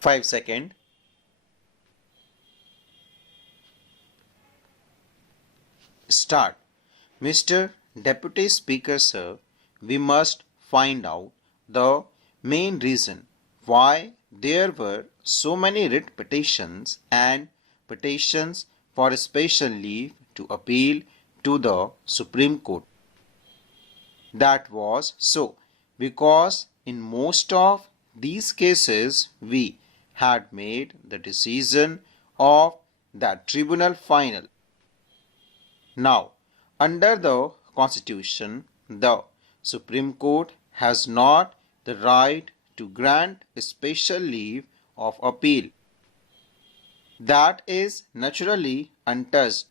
5 seconds. Start. Mr. Deputy Speaker Sir, we must find out the main reason why there were so many writ petitions and petitions for special leave to appeal to the Supreme Court. That was so because in most of these cases we had made the decision of that tribunal final. Now, under the Constitution, the Supreme Court has not the right to grant special leave of appeal. That is naturally untouched.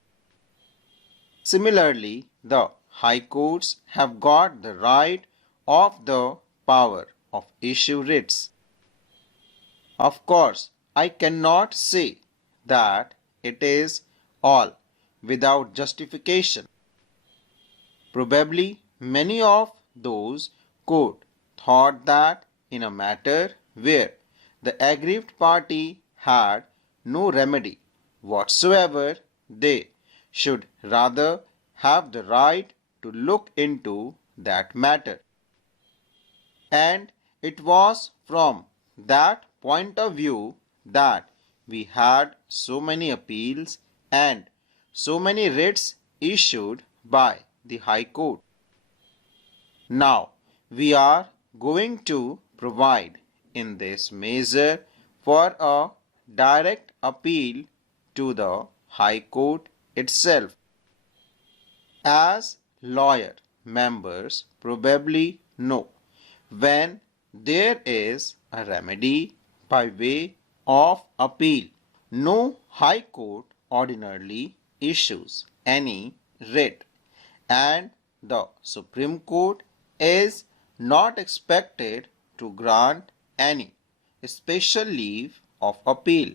Similarly, the High Courts have got the right of the power of issue writs. Of course, I cannot say that it is all without justification. Probably many of those court thought that in a matter where the aggrieved party had no remedy whatsoever, they should rather have the right to look into that matter. And it was from that point of view that we had so many appeals and so many writs issued by the High Court. Now, we are going to provide in this measure for a direct appeal to the High Court itself. As lawyer members probably know, when there is a remedy by way of appeal, no High Court ordinarily issues any writ, and the Supreme Court is not expected to grant any special leave of appeal.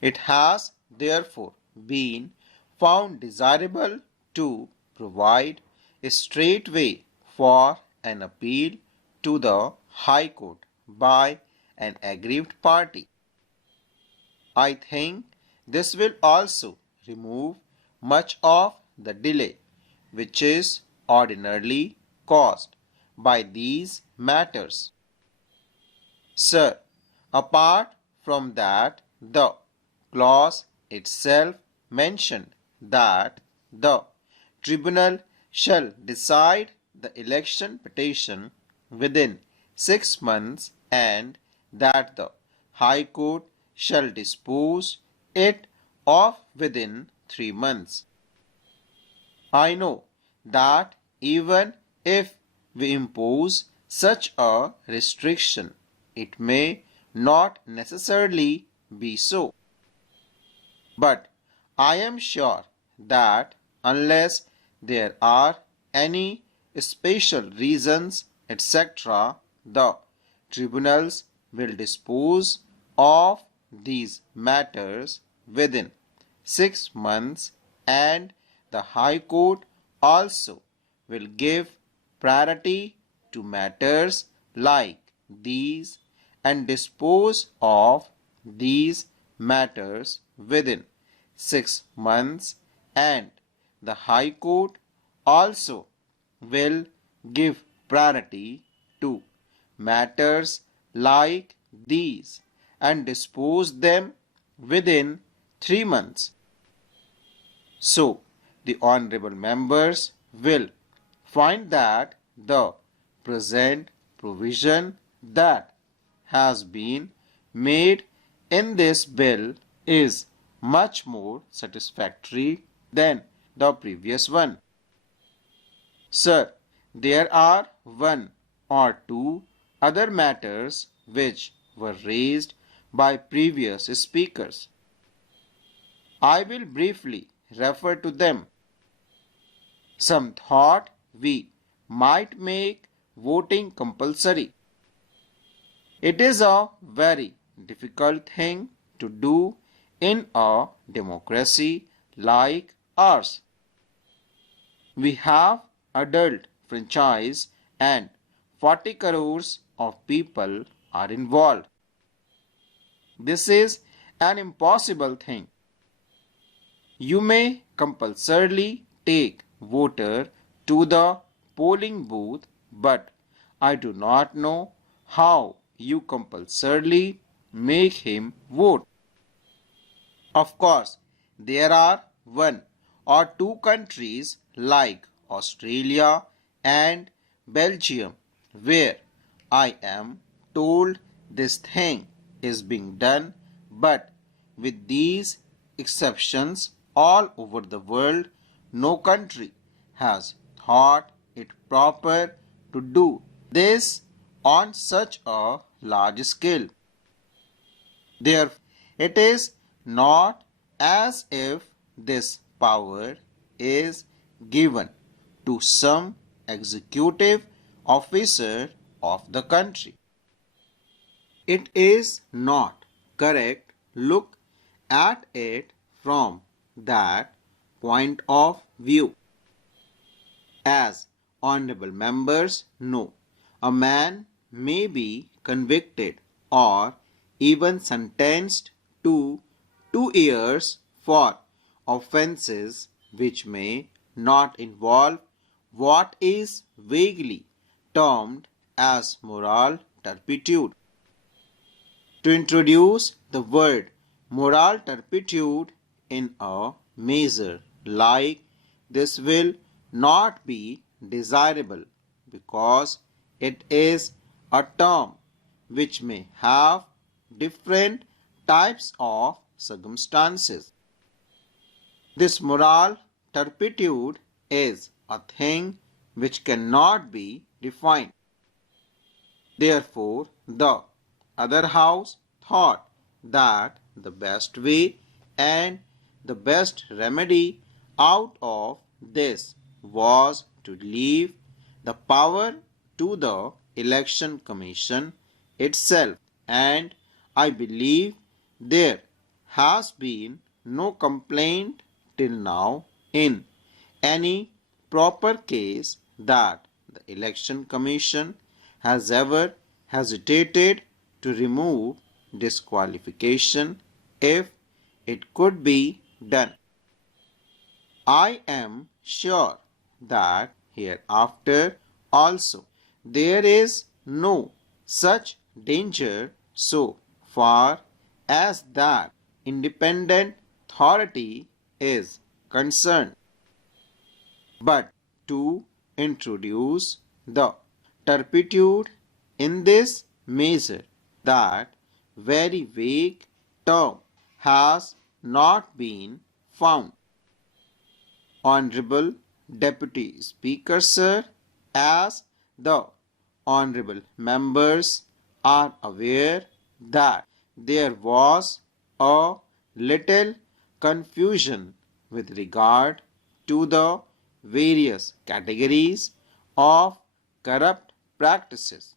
It has therefore been found desirable to provide a straight way for an appeal to the High Court by an aggrieved party. I think this will also remove much of the delay which is ordinarily caused by these matters. Sir, apart from that, the clause itself mentioned that the tribunal shall decide the election petition within 6 months and that the High Court shall dispose it of within 3 months. I know that even if we impose such a restriction, it may not necessarily be so. But I am sure that unless there are any special reasons, etc., the tribunals will dispose of these matters within 6 months, and the High Court also will give priority to matters like these and dispose of these matters within 6 months, and the High Court also will give priority to matters like these and dispose them within 3 months. So, the honorable members will find that the present provision that has been made in this bill is much more satisfactory than the previous one. Sir, there are one or two other matters which were raised by previous speakers. I will briefly refer to them. Some thought we might make voting compulsory. It is a very difficult thing to do in a democracy like ours. We have adult franchise and 40 crores of people are involved. This is an impossible thing. You may compulsorily take voter to the polling booth, but I do not know how you compulsorily make him vote. Of course, there are one or two countries like Australia and Belgium where I am told this thing is being done, but with these exceptions all over the world, no country has thought it proper to do this on such a large scale. Therefore, it is not as if this power is given to some executive officer of the country. It is not correct. Look at it from that point of view. As honorable members know, a man may be convicted or even sentenced to 2 years for offences which may not involve what is vaguely termed as moral turpitude. To introduce the word moral turpitude in a measure like this will not be desirable because it is a term which may have different types of circumstances. This moral turpitude is a thing which cannot be defined. Therefore, the other house thought that the best way and the best remedy out of this was to leave the power to the election commission itself, and I believe there has been no complaint till now in any proper case that the election commission has ever hesitated to remove disqualification if it could be done. I am sure that hereafter also there is no such danger so far as that independent authority is concerned. But to introduce the turpitude in this measure, that very vague term has not been found. Honorable Deputy Speaker, sir, as the honorable members are aware that there was a little confusion with regard to the various categories of corrupt practices.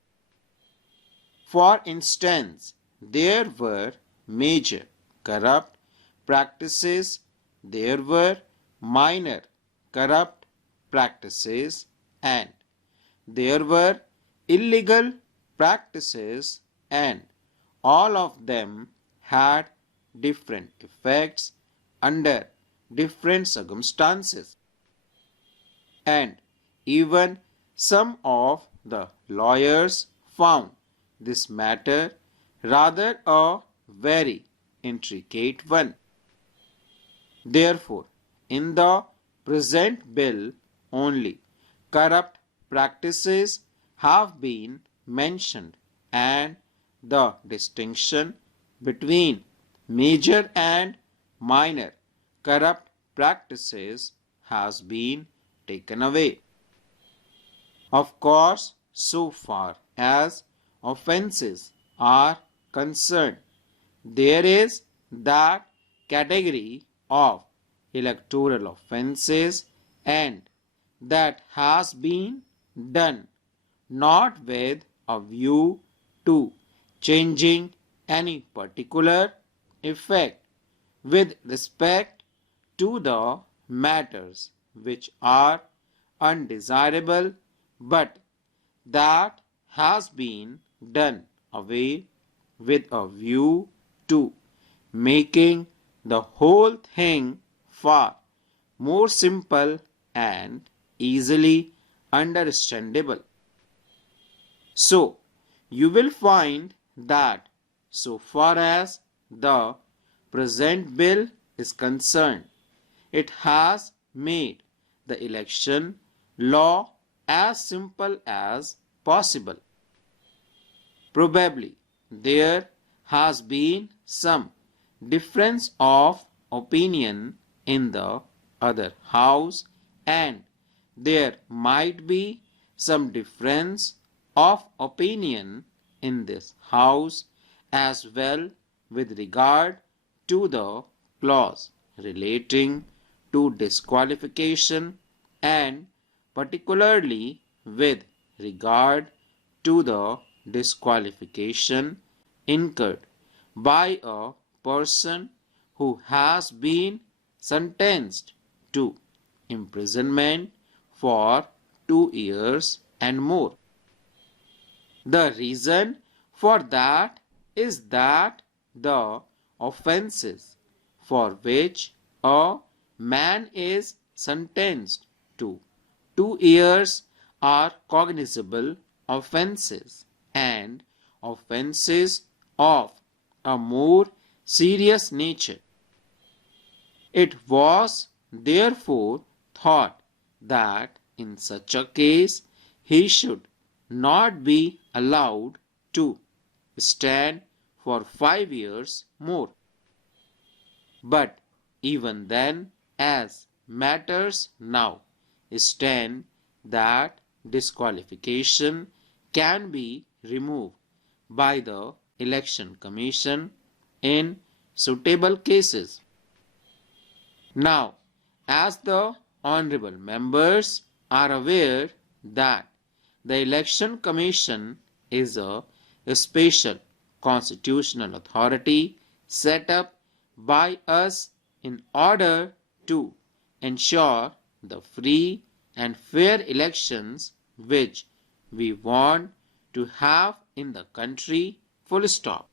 For instance, there were major corrupt practices, there were minor corrupt practices, and there were illegal practices, and all of them had different effects under different circumstances. And even some of the lawyers found this matter rather a very intricate one. Therefore, in the present bill only corrupt practices have been mentioned, and the distinction between major and minor corrupt practices has been taken away. Of course, so far as offences are concerned, there is that category of electoral offences, and that has been done not with a view to changing any particular effect with respect to the matters which are undesirable, but that has been done away with a view to making the whole thing far more simple and easily understandable. So, you will find that so far as the present bill is concerned, it has made the election law as simple as possible. Probably there has been some difference of opinion in the other house, and there might be some difference of opinion in this house as well with regard to the clause relating to disqualification, and particularly with regard to the disqualification incurred by a person who has been sentenced to imprisonment for 2 years and more. The reason for that is that the offenses for which a man is sentenced to 2 years are cognizable offenses and offenses of a more serious nature. It was therefore thought that in such a case he should not be allowed to stand for 5 years more. But even then, as matters now stand, that disqualification can be removed by the Election Commission in suitable cases. Now, as the honorable members are aware that the Election Commission is a special constitutional authority set up by us in order to ensure the free and fair elections which we want to have in the country, full stop.